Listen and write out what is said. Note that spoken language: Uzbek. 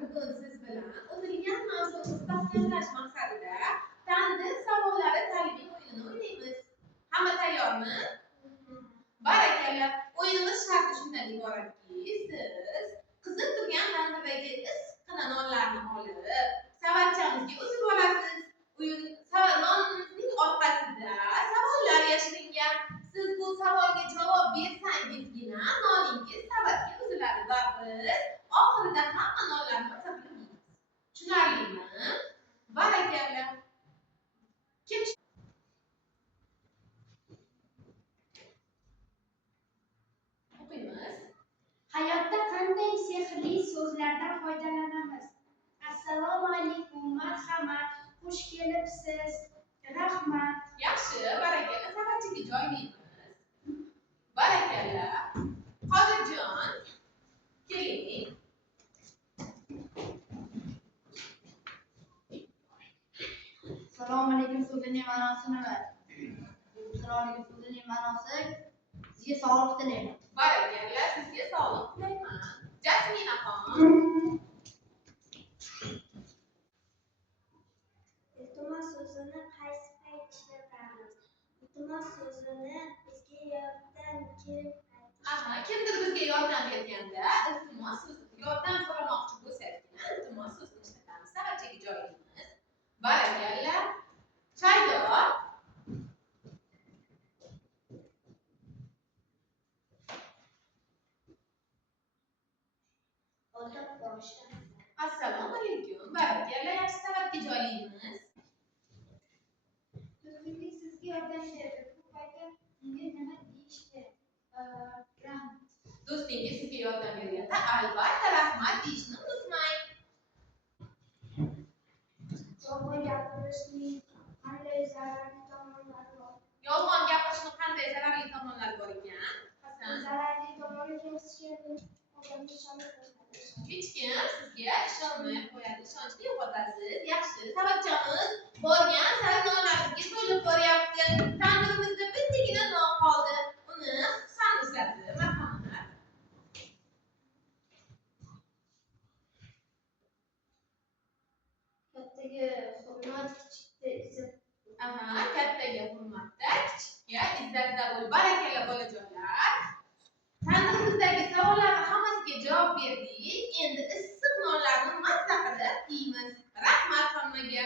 bugun siz bilan o'tilgan mavzuni mustahkamlash maqsadida tandir savollari ta'limiy o'yinini o'ynaymiz. Hamma tayyormi? Barakalla. O'yinimiz sharti shundan iboratki, siz qizib turgan tandirdagi issiqqina nonlarni olib, savatchamizga uzib olasiz. Nonimizning orqasida savollar yashiringan. Siz bu savolga javob bersangizgina noningiz savatga uziladi va biz oxirida hamma nonlarni hisoblaymiz. Tushunarlimi? Barakalla. Kim o'qiymiz? Hayotda qanday sehrli so'zlardan foydalanamiz? Assalomu alaykum, marhamat, xush kelibsiz, rahmat. Yaxshi, barakalla. Savatchaga joylaymiz. Barakalla. Qodirjon, keling. Assalomu alaykum so'zining ma'nosi nima? Assalomu alaykum so'zining ma'nosi sizga sog'liq tilayman. Barakalla, sizga sog'liq tilayman. Jasminaxon. Iltimos so'zini qaysi payt ishlatamiz? Iltimos so'zini bizga yordam kerak payt. Kimdir bizga yordam berganda, iltimos so'zini yordam so'ramoqchi bo'lsagina, iltimos so'zini ishlatamiz. Savatchaga joylaymiz. Barakalla. Shaydor. Odob boshi. Assalomu alaykum. Barakalla. Yaxshi, savatga joylaymiz. Do'stlik sizga yordam berdi. Bu paytda unga nima deyish kerak? Rahmat. Do'stingiz sizga yordam berganda, albatta rahmat deyishni unutmang. Yolg'on gapirishning qanday zararli tomonlari bor? Yolg'on gapirishning qanday zararli tomonlari bor ekan? Hasan, Zararli tomoni kimga odamga ishonib qo'yadi. hech kim sizga ishonmay qo'yadi, ishonchni yo'qotasiz. Yaxshi, savatchamiz borgan sari nonlarimizga to'lib boryapti. Tandirimizda bittagina non qoldi. Uni Husan uzatdi. Marhamat. Kattaga hurmat, kichikka izzat. Kattaga hurmatda, kichikka izzatda bo'l. Barakalla bolajonlar. Tandirimizdagi savollarni hammasiga javob berdik. Endi issiq nonlarni mazza qilib yeymiz. Rahmat hammaga.